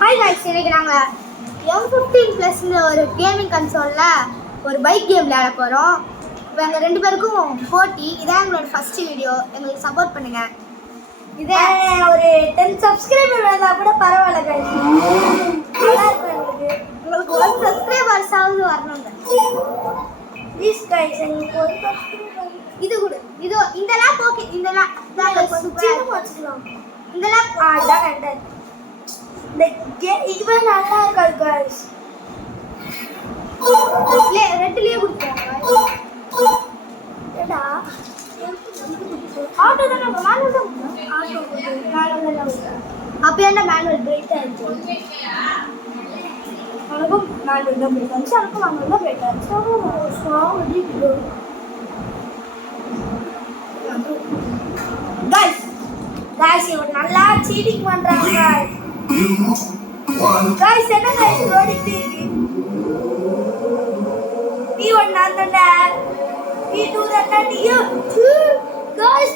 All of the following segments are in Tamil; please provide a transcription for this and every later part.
ஹாய் गाइस, இன்னைக்கு நாங்க M15+ ஒரு கேமிங் கன்சோல்ல ஒரு பைக் கேம் விளையாட போறோம். இப்போ எங்க ரெண்டு பேருக்கும் போட்டி. இதான் எங்களோட ஃபர்ஸ்ட் வீடியோ. எங்களுக்கு சப்போர்ட் பண்ணுங்க. இதே ஒரு 10 சப்ஸ்கிரைபர் வந்தா கூட பரவாயில்லை गाइस. நல்லா இருக்கு. உங்களுக்கு 1 சப்ஸ்கிரைபர்ஸ் ஆவது வரணுங்க. ப்ளீஸ் गाइस, எனக்கு ஒரு சப்ஸ்கிரைபர். இது கூட இந்த லேப் ஓகே. இந்த லேப் தான் சூப்பரா வச்சுக்கலாம். இந்த லேப் இதான் கண்டென்ட். இதுவே நல்லா இருக்கு गाइस. ரெட்லயே கொடுத்துருவாங்க. ஏடா ஆட்டோ தான மேனுவல் தான். அப்ப என்ன மேனுவல் பிரேக் ஆயிடுச்சு. எனக்கும் மேனுவல் தான் பிரேக் ஆச்சு. எனக்கும் மேனுவல் தான் பிரேக் ஆச்சு. गाइस இவன் நல்லா சீட்டிங் பண்றாங்க गाइस. என்ன गाइस ஓடிட்டு இருக்கு. P1 நான் தண்டா, P2 தண்டா நீ. गाइस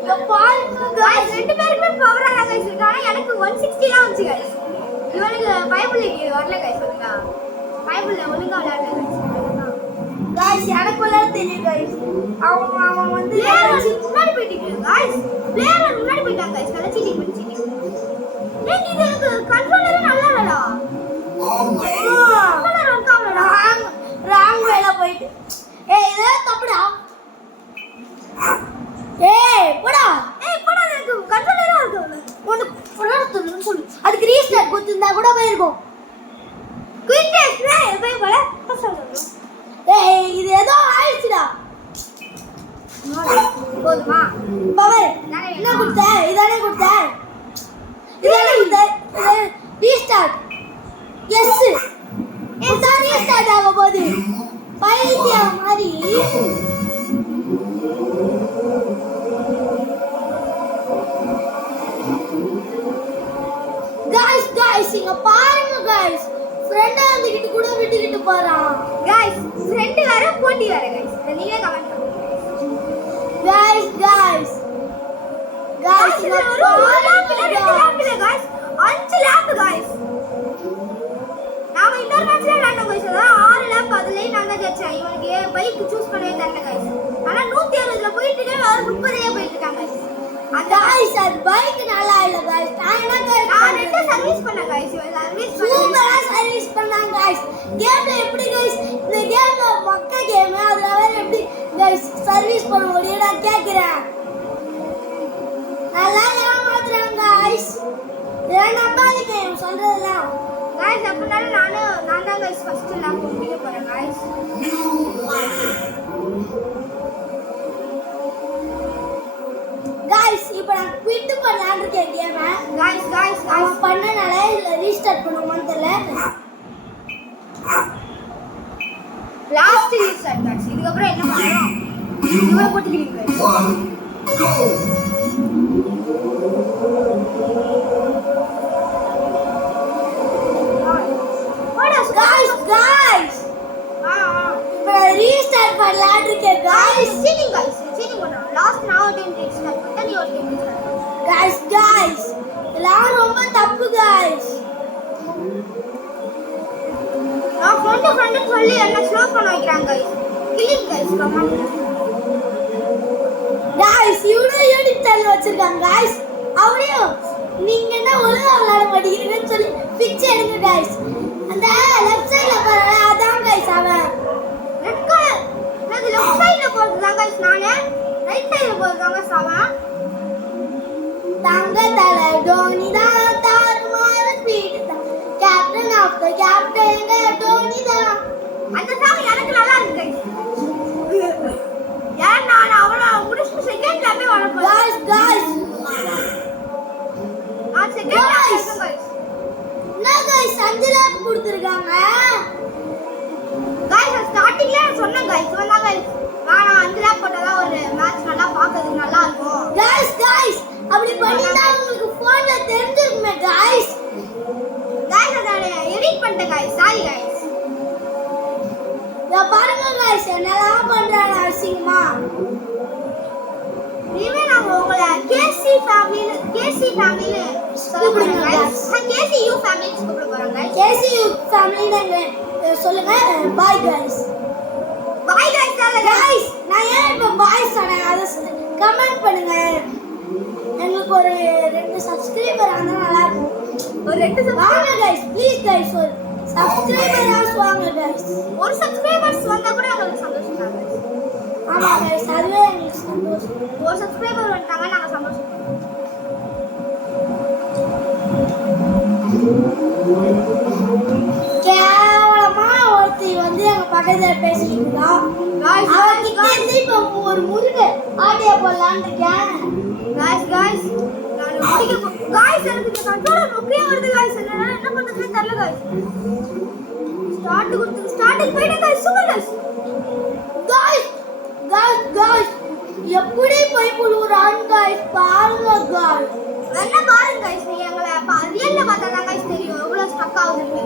இந்த பாருங்க गाइस ரெண்டு பேருமே பவரா தான் गाइस இருக்காங்க. எனக்கு 160 தான் வந்துச்சு गाइस. இவனுக்கு பைபிளுக்கு வரல गाइस. சொல்லுங்க பைபிள்ல ஒழுங்கா விளையாடல गाइस எனக்குள்ள தெரியும் गाइस. அவன் வந்து முன்னாடி போயிட்டு गाइस. பிளேயர் முன்னாடி போயிட்டாங்க गाइस. நல்லா சீட்டிங் பண்ணி ஏன் இது எனக்கு கண்ட்ரோலரே நல்லா இல்லடா. கண்ட்ரோலர் ஒர்க்காவலடா. ராங் வேல போயிட்டு. ஏய் இது தப்புடா. போடா எனக்கு கண்ட்ரோலரா இருக்கு. ஒன்னு புறத்துன்னு சொல்லு. அதுக்கு ரீஸ்டார்ட் கொடுத்திருந்தா கூட போயிருக்கும். குயிக் டெஸ்ட்ல போய் போல சொல்லுங்க. இது ஏதோ ஆயிடுச்சுடா. போதுமா பவர் என்ன கொடுத்த? இதானே கொடுத்த. Restart S. இது ரீஸ்டார்ட் ஆக போகுது. பைத்திய மாதிரி गाइस இங்க பாருங்க गाइस. ஃப்ரெண்ட் வந்துகிட்டு கூட விட்டுக்கிட்டு போறான் गाइस. ஃப்ரெண்ட் வேற போட்டி வேற गाइस. நீங்களே கமெண்ட் பண்ணுங்க गाइस गाइस இது ஒரு லேப் இல்ல गाइस. 5 lab guys. நாம இன்னொரு மேட்ச்ல விளையாண்டோம் गाइस. அதான் 6 லேப். அதுலயே நான் தான் ஜெயிச்சேன். இவனுக்கு பைக் சூஸ் பண்ணவே தெரியல गाइस. ஆனா 160ல போயிட்டு இருக்க வேற 30லயே போயிட்டு இருக்காங்க गाइस. அந்த गाइस அது பைக் நல்லா இல்ல गाइस. நான் ரெண்டு சர்வீஸ் பண்ண गाइस. சர்வீஸ் சூப்பரா சர்வீஸ் பண்ணாங்க गाइस. கேம்ல எப்படி गाइस இந்த கேம்ல மொக்க கேம். அதுல வேற எப்படி गाइस சர்வீஸ் பண்ண முடியும் நான் கேக்குறேன். நல்லா ஏமாத்துறாங்க गाइस. நான் நம்பாதீங்க சொல்றதெல்லாம் गाइस. அப்படினால நான் தான் गाइस ஃபர்ஸ்ட் லேப் முடிக்க போறேன் गाइस. गाइस இப்போ நான் குவிட் பண்ணலாம்னு இருக்கேன் கேம். गाइस நான் பண்ணனால இல்ல ரீஸ்டார்ட் பண்ணுவோம்னு தெரியல. Last restart guys. இதுக்கு அப்புறம் என்ன பண்ணலாம்? இதுவே போட்டுக்கிறீங்க गाइस இப்போ ரீஸ்டார்ட் பண்ணலாம்னு இருக்கேன் गाइस. சீட்டிங் பண்ணலாம். லாஸ்ட் நான் ஒரு டைம் ரீஸ்டார்ட் பண்ணேன். நீ ஒரு டைம் ரீஸ்டார்ட் गाइस எல்லாம் ரொம்ப தப்பு गाइस. நான் ஃப்ரெண்ட் சொல்லி என்ன ஸ்லோ பண்ண வைக்கிறாங்க guys. Click guys comment guys இவனே யூடியூப் சேனல் வச்சிருக்காங்க गाइस. அவரே நீங்க என்ன ஒழுங்கா விளையாட மாட்டீங்கன்னு சொல்லி பிச்சை எடுங்க गाइस. அந்த லெஃப்ட் சைடுல பாருங்க அதான் गाइस அவன். ரெட் கலர் நான் லெஃப்ட் சைடுல போறதுதான் गाइस. நானே ரைட் சைடுல போறதுதான் गाइस அவன். தங்க தலை டோனி தான் தாறுமாறு ஸ்பீட் தான். Captain of the captain Dhoni தான். அந்த சாங் எனக்கு நல்லா இருக்கு गाइस. ஏன் நான் அவளை முடிச்சு செகண்ட்ல போய் வர போறேன் गाइस நான் செகண்ட்ல Guys. இருக்கேன் गाइस. என்ன गाइस அஞ்சு லேப் கொடுத்திருக்காங்க. गाइस ஸ்டார்டிங்ல நான் சொன்னேன் गाइस. வந்தா गाइस நான் 5 லேப் போட்டா ஒரு மேட்ச் நல்லா பார்க்கிறதுக்கு நல்லா இருக்கும். गाइस அப்படி பண்ணிட்டா உங்களுக்கு போன்ல தெரிஞ்சிருக்குமே गाइस. गाइस அத எடிட் பண்ணிட்டேன் गाइस. Sorry guys. இத பாருங்க गाइस என்னலாம் பண்றாங்க அசிங்கமா. இனிமே நாங்க உங்களை கேசி ஃபேமிலின்னு கூப்பிடுங்க guys. KCU family கூப்பிட போறாங்க guys. KCU family ங்க சொல்லுங்க. பாய் guys. Bye guys. guys நான் ஏன் இப்ப பாய் சொன்னேன் அத கமெண்ட் பண்ணுங்க. எங்களுக்கு ஒரு 2 சப்ஸ்கிரைபர் ஆனா நல்லா இருக்கும். ஒரு 2 வாங்க guys ப்ளீஸ் guys ஒரு சப்ஸ்கிரைபர்ஸ் வாங்க guys. ஒரு சப்ஸ்கிரைபர்ஸ் வந்தா கூட எங்களுக்கு சந்தோஷம் தான் guys. ஆமா guys அதுவே எங்களுக்கு சந்தோஷம். ஒரு சப்ஸ்கிரைபர் வந்துட்டாங்க நாங்க சந்தோஷம். கேவலமா ஒருத்தி வந்து எங்க பக்கத்துல பேசிட்டு இருக்கா. guys அவகிட்ட இருந்து இப்ப ஒரு முருகை ஆடியோ போடலான்னு இருக்கேன். guys நான் முடிக்க guys எனக்கு இந்த கண்ட்ரோலர் முக்கியம் வருது guys என்ன பண்றதுன்னு தெரியல guys. ஸ்டார்ட் போய்டு guys சூப்பர் guys எப்படி போய் புழுறான் guys பாருங்க guys. என்ன பாருங்க guys நீங்க எங்களை ரியல்ல பார்த்தா தான் guys தெரியும் எவ்வளவு ஸ்டக் ஆகுதுன்னு.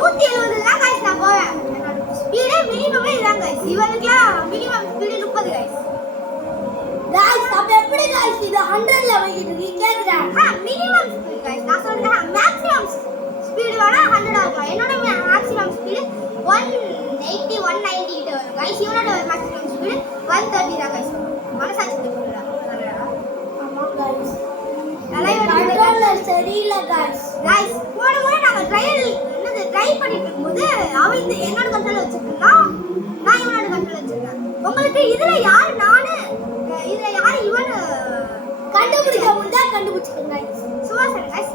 170 தான் guys நான் போவேன். என்னோட ஸ்பீடே மினிமமே இதான் guys. இவனுக்குலாம் மினிமம் ஸ்பீடு 30 guys. அப்ப எப்படி guys இது 100ல வைக்கிட்டு இருக்கீங்க கேக்குறேன். மினிமம் ஸ்பீட் guys நான் சொல்றேன் மேக்ஸிமம் ஸ்பீடு வேணா 100 ஆகும். என்னோட மேக்ஸிமம் ஸ்பீடு 180 190 கிட்ட வரும் guys. இவனோட மேக்ஸிமம் ஸ்பீடு 130 தான் guys. மனசாட்சி சொல்றேன். ஆமா guys தலைவர் கண்ட்ரோலர் சரியில்லை guys. போன முறை நாங்க ட்ரை பண்ணிட்டு இருக்கும்போது அவன் இந்த என்னோட கண்ட்ரோல் வச்சிருக்கான் நான் இவனோட கண்ட்ரோல் வச்சிருக்கேன். உங்களுக்கு இதுல யாரு நானு இதுல யாரு இவனு கண்டுபிடிக்க முடிஞ்சா கண்டுபிடிச்சுக்கோங்க guys. சும்மா சொல்லுங்க guys.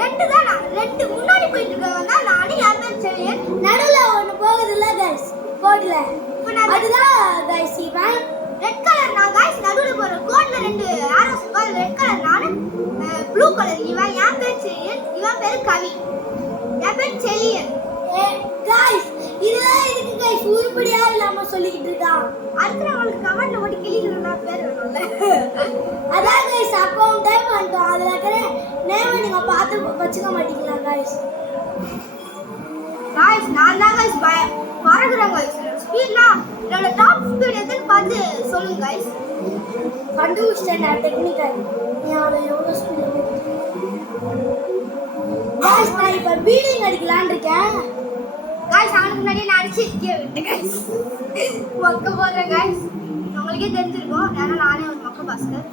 ரெண்டு தான் நான் ரெண்டு முன்னாடி போயிட்டு இருக்கவங்க தான் நானே யார் பேர் செழியன் நடுவுல ஒண்ணு போகுது இல்ல guys கோட்ல அதுதான் guys இவன் ரெட் கலர் நான் guys நடுவுல போற கோட்ல ரெண்டு ஆரோஸ் பால் ரெட் கலர் நானு ப்ளூ கலர் இவன் யார் பேர் செழியன் இவன் பேர் கவி என் பேர் செழியன். guys இதெல்லாம் இதுக்கு guys உருப்படியா இல்லாம சொல்லிக்கிட்டு இருக்கான். அடுத்து நம்மளுக்கு கமெண்ட்ல போட்டு கிளிக்கிறதா பேர் வேணும்ல. அதான் guys அக்கவுண்ட் டைம் பண்ணிட்டோம். அதுல இருக்கிற நேம் நீங்க பார்த்து வச்சுக்க மாட்டீங்களா guys. நான் தான் guys பறக்குறேன் guys. ஸ்பீட்னா என்னோட டாப் ஸ்பீட் எதுன்னு பார்த்து சொல்லுங்க guys. கண்டுபிடிச்சேன் நான் டெக்னிக்கல் நீ அவளை எவ்வளோ ஸ்பீட் guys நான் இப்போ பீடிங் அடிக்கலான்னு இருக்கேன். guys அவனுக்கு முன்னாடியே நான் அடிச்சு விட்டேன் guys. மொக்க போடுறேன் guys. உங்களுக்கே தெரிஞ்சிருக்கும் ஏன்னா நானே ஒரு மொக்க பாஸ்கர்.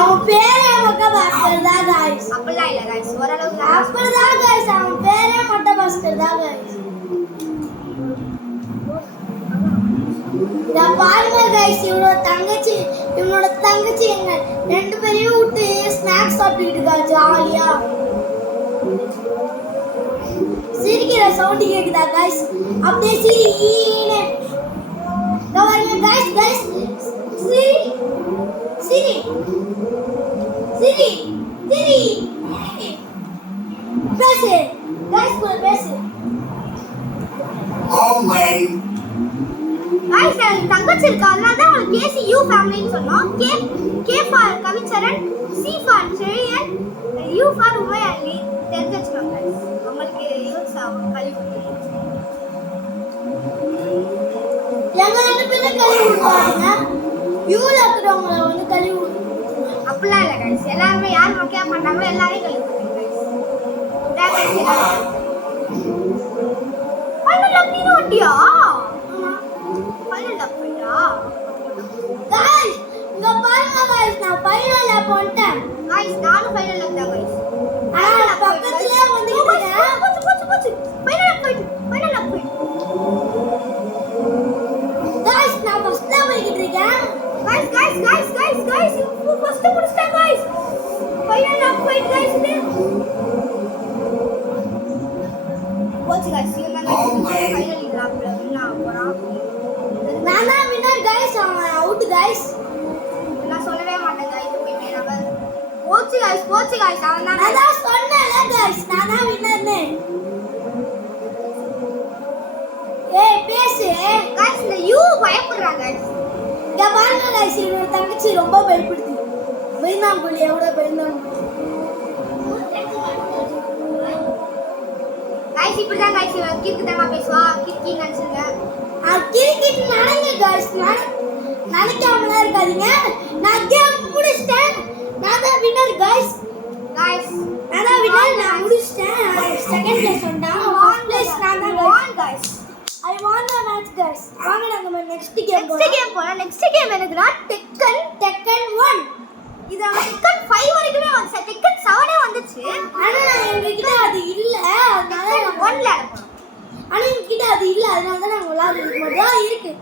அவன் பேரே மொக்க பாஸ்கர் தான் guys. அப்படிலாம் இல்லை guys ஓரளவுக்கு அப்படிதான் guys அவன் பேரே மொக்க பாஸ்கர் தான் guys. நான் பாருங்க guys இவனோட தங்கச்சி எங்க ரெண்டு பேரையும் விட்டு ஸ்நாக்ஸ் சாப்பிட்டுக்கிட்டு இருக்கா ஜாலியா. சிரிக்கிற சவுண்ட் கேக்குதா guys அப்படியே சிரின்னு பாருங்க guys சிரி பேசு guys கூட பேசு. guys எனக்கு தங்கச்சி இருக்கா அதனால தான் உங்களுக்கு KCU ஃபேமிலின்னு சொன்னோம். K for Kavicharan, C for Chezhiyan, U for Umaiyali தெரிஞ்சு வச்சுக்கோங்க guys. உங்களுக்கு யூஸ் ஆகும் கல்வி. எங்க ரெண்டு பேரும் கழுவி விடுவாங்க. யூல இருக்கிறவங்கள வந்து கழுவி விடுவாங்க. அப்படிலாம் இல்லை guys. எல்லாருமே யார் மொக்கையா பண்ணாங்களோ எல்லாரையும் கல்வி guys. ஃபைனல் அப்படின்னு ஒட்டியா ஃபைனல் அப்படியா guys இங்க பாருங்க guys நான் ஃபைனல் லேப் வந்துட்டேன் guys நானும் ஃபைனல் லேப் தான் guys. ஆனா பக்கத்துலயே வந்துட்டேன். போச்சு ஃபைனல் லேப் போயிட்டு guys நான் ஃபர்ஸ்ட்ல போயிட்டு இருக்கேன். guys ஃபர்ஸ்ட் முடிச்சிட்டேன் guys. ஃபைனல் லேப் போயிட்டு guys போச்சு guys. இவங்க ஃபைனல் லேப்ல நான் போறான். நான் தான் வின்னர் guys அவன் அவுட் guys. நான் சொல்லவே மாட்டேன் guys போய் மேல போச்சு guys அவன் தான் நான் தான் சொன்னேன்ல guys நான் தான் வின்னர்னு. ஏய் பேசு guys இந்த யூ பயப்படுறாங்க guys. இங்க பாருங்க guys இவனோட தங்கச்சி ரொம்ப பயப்படுது. பயந்தாங்குழி எவ்வளோ பயந்தாங்குழி guys இப்படிதான் guys கிறுக்கு தரமா பேசுவா கிறுக்கி நினைச்சுங்க. கிரிக்கெட் நடங்க guys நினைக்காமலாம் இருக்காதீங்க. நான் கேம் முடிச்சிட்டேன். நான் தான் வின்னர் गाइस गाइस நான் தான் வின்னர் நான் முடிச்சிட்டேன் செகண்ட் பிளேஸ் வந்தான் ஃபர்ஸ்ட் பிளேஸ் நான் தான் guys I won the match guys வாங்க நம்ம நெக்ஸ்ட் கேம் போலாம் நெக்ஸ்ட் கேம் என்னதுன்னா டெக்கன் 1 இது நம்ம டெக்கன் 5 வரைக்குமே வந்து டெக்கன் 7 வந்துச்சு ஆனா எங்ககிட்ட அது இல்ல அதனால 1ல அனுப்போம் ஆனா எங்ககிட்ட அது இல்ல அதனால தான் நாங்க விளையாடுறது மட்டும் இருக்கு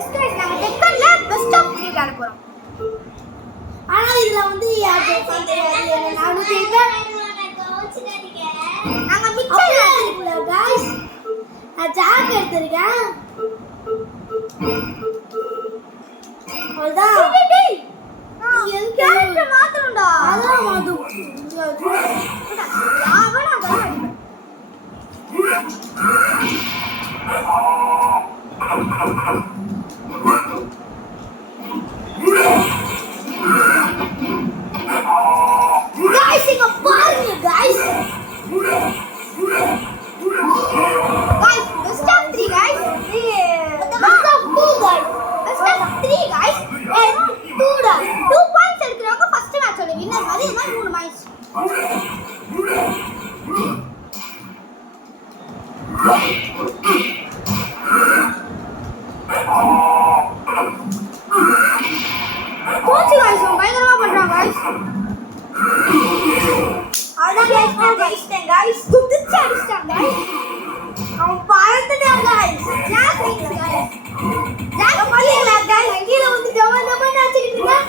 எஸ்கைஸ் நாங்க டெக்கன்ல பெஸ்ட் ஆஃப் 3 விளையாட போறோம் ஆனா இதுல வந்து யார் ஜெயிப்பாங்க தெரியாது நான் ஜெயிப்பேன் நாங்க மிச்சம் இல்ல गाइस நான் ஜாக் எடுத்துர்க்கேன் அதான் என் கேரக்டர் மாத்தணும்டா அதான் மாது அவனா தான் गाइस இங்க பாருங்க guys guys best of 3 guys best of 2 guys best of 3 guys and 2 da 2 points எடுக்கறவங்க ஃபர்ஸ்ட் மேட்சோட வின்னர் மாதிரி இருந்தா 3 பாயிண்ட்ஸ் கோச் गाइस பயங்கரமா பண்றாங்க गाइस அதான் guys நான் ஜெயிச்சிட்டேன் guys குதிச்சு அடிச்சிட்டாங்க गाइस அவன் பறந்துட்டான் guys ஜாக் गाइस ஜாக் பாத்தீங்களா guys கீழ வந்து ஜம ஜம நாச்சிட்டு இருக்கான்